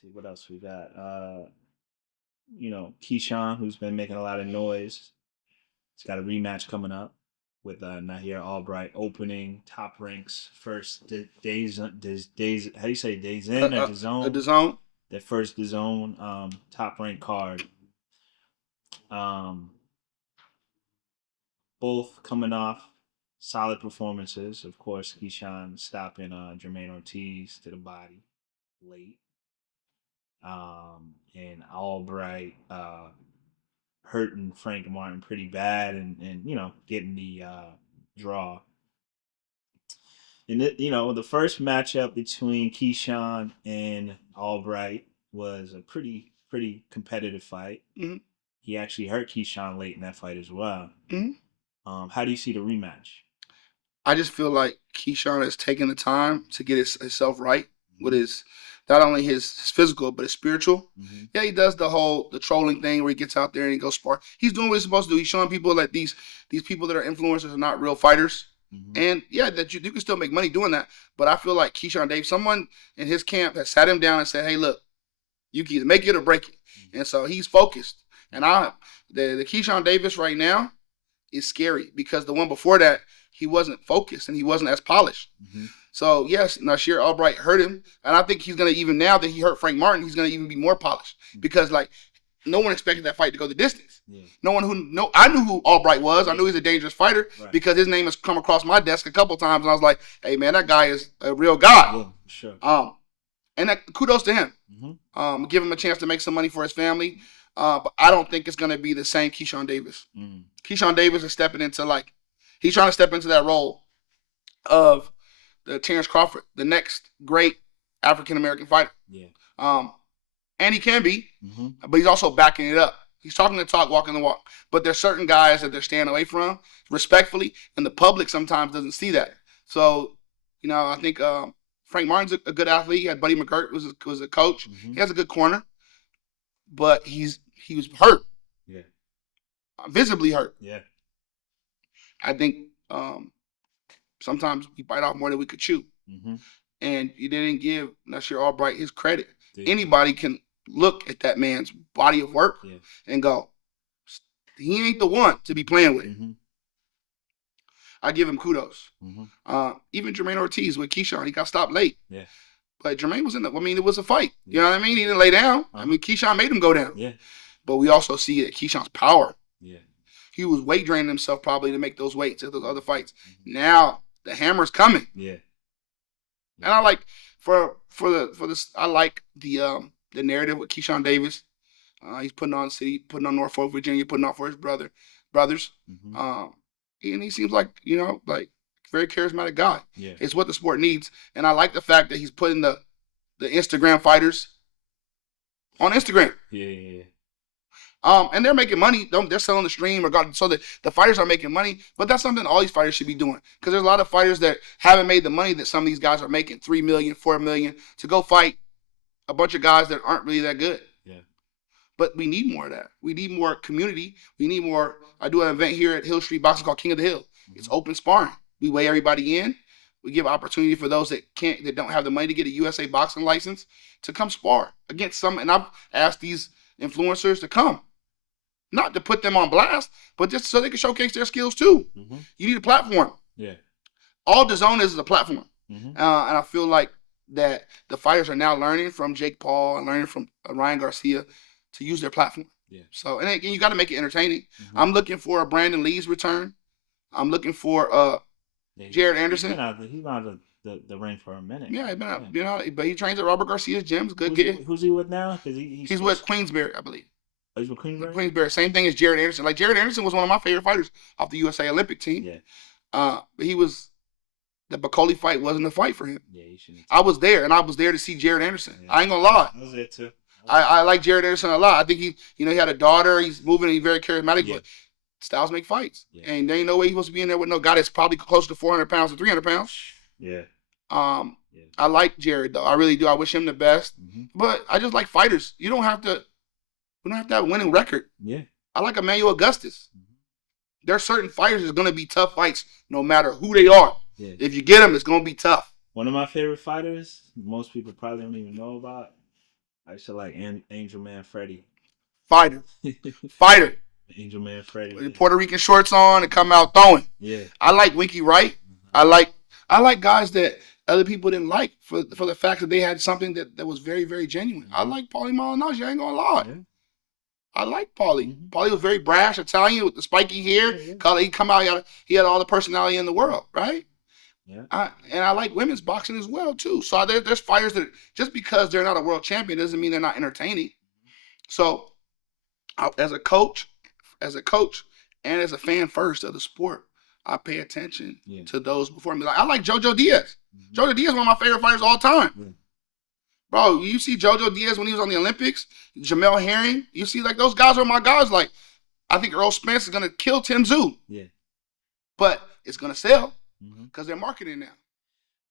see what else we got. KEYSHAWN, who's been making a lot of noise. He's got a rematch coming up with Nahir Albright opening top ranks first days. How do you say days in or the The zone? zone. Their first the zone top ranked card. Um, both coming off solid performances. Of course, KEYSHAWN stopping Jermaine Ortiz to the body late. And Albright hurting Frank Martin pretty bad and getting the draw. And the first matchup between KEYSHAWN and Albright was a pretty competitive fight. Mm-hmm. He actually hurt KEYSHAWN late in that fight as well. Mm-hmm. How do you see the rematch? I just feel like KEYSHAWN has taken the time to get himself right with his not only his physical but his spiritual. Mm-hmm. Yeah, he does the trolling thing where he gets out there and he goes spar. He's doing what he's supposed to do. He's showing people that these people that are influencers are not real fighters. Mm-hmm. And yeah, that you can still make money doing that. But I feel like KEYSHAWN Dave, someone in his camp has sat him down and said, "Hey, look, you can either make it or break it." Mm-hmm. And so he's focused. And the KEYSHAWN Davis right now is scary because the one before that he wasn't focused and he wasn't as polished. Mm-hmm. So yes, Nahir Albright hurt him, and I think he's gonna even now that he hurt Frank Martin, he's gonna even be more polished because like no one expected that fight to go the distance. Yeah. I knew who Albright was. I knew he's a dangerous fighter because his name has come across my desk a couple times, and I was like, hey man, that guy is a real guy. Yeah, sure. And kudos to him. Mm-hmm. Give him a chance to make some money for his family. But I don't think it's gonna be the same KEYSHAWN Davis. Mm. KEYSHAWN Davis is stepping into he's trying to step into that role of the Terrence Crawford, the next great African American fighter. Yeah. And he can be, but he's also backing it up. He's talking the talk, walking the walk. But there's certain guys that they're staying away from, respectfully, and the public sometimes doesn't see that. So, I think Frank Martin's a good athlete. He had Buddy McGirt was a coach. Mm-hmm. He has a good corner, but he was hurt. Yeah. Visibly hurt. Yeah. I think sometimes we bite off more than we could chew. Mm-hmm. And you didn't give Nahir Albright his credit. Yeah. Anybody can look at that man's body of work and go, he ain't the one to be playing with. Mm-hmm. I give him kudos. Mm-hmm. Even Jermaine Ortiz with KEYSHAWN, he got stopped late. Yeah. But Jermaine was it was a fight. Yeah. You know what I mean? He didn't lay down. Uh-huh. KEYSHAWN made him go down. Yeah. But we also see that KEYSHAWN's power. Yeah. He was weight draining himself probably to make those weights at those other fights. Mm-hmm. Now the hammer's coming. Yeah. And I like I like the narrative with KEYSHAWN Davis. He's putting on Norfolk, Virginia, putting on for his brothers. Mm-hmm. And he seems like very charismatic guy. Yeah. It's what the sport needs. And I like the fact that he's putting the Instagram fighters on Instagram. Yeah. And they're making money. They're selling the stream, so that the fighters are making money. But that's something all these fighters should be doing, because there's a lot of fighters that haven't made the money that some of these guys are making, $3 million, $4 million, to go fight a bunch of guys that aren't really that good. Yeah. But we need more of that. We need more community. We need more. I do an event here at Hill Street Boxing called King of the Hill. Mm-hmm. It's open sparring. We weigh everybody in. We give opportunity for those that don't have the money to get a USA boxing license to come spar against some. And I've asked these influencers to come. Not to put them on blast, but just so they can showcase their skills too. Mm-hmm. You need a platform. Yeah. All DAZN is a platform. Mm-hmm. And I feel like that the fighters are now learning from Jake Paul and learning from Ryan Garcia to use their platform. Yeah. So, and again, you got to make it entertaining. Mm-hmm. I'm looking for a Brandon Lee's return. I'm looking for Jared Anderson. He's been out of the ring for a minute. Yeah, he's been out. But he trains at Robert Garcia's gym. Who's he with now? He's with Queensberry, I believe. Oh, he's with Queensberry? Queensberry. Same thing as Jared Anderson. Like, Jared Anderson was one of my favorite fighters off the USA Olympic team. Yeah. But the Bacoli fight wasn't a fight for him. Yeah, he shouldn't. I was there to see Jared Anderson. Yeah. I ain't gonna lie. I was there too. I like Jared Anderson a lot. I think he had a daughter. He's moving. He's very charismatic. Yeah. But styles make fights. Yeah. And there ain't no way he's supposed to be in there with no guy that's probably close to 400 pounds or 300 pounds. Yeah. I like Jared though. I really do. I wish him the best. Mm-hmm. But I just like fighters. We don't have to have a winning record. Yeah. I like Emmanuel Augustus. Mm-hmm. There are certain fighters that's going to be tough fights no matter who they are. Yeah. If you get them, it's going to be tough. One of my favorite fighters, most people probably don't even know about, I used to like Angel Man Freddy. Fighter. Fighter. Angel Man Freddy. With Puerto Rican shorts on and come out throwing. Yeah. I like Winky Wright. I like guys that other people didn't like for the fact that they had something that was very, very genuine. I like Paulie Malignaggi. I ain't gonna lie. Yeah. I like Paulie. Paulie was very brash, Italian with the spiky hair. Yeah. He come out, he had all the personality in the world, right? Yeah. And I like women's boxing as well too. So there's fighters that just because they're not a world champion doesn't mean they're not entertaining. So as a coach, and as a fan first of the sport, I pay attention to those before me. Like I like JoJo Diaz. JoJo Diaz is one of my favorite fighters of all time. Bro, you see JoJo Diaz when he was on the Olympics, Jamel Herring. You see, like those guys are my guys. Like I think Earl Spence is gonna kill Tim Tszyu. Yeah, but it's gonna sell because they're marketing now.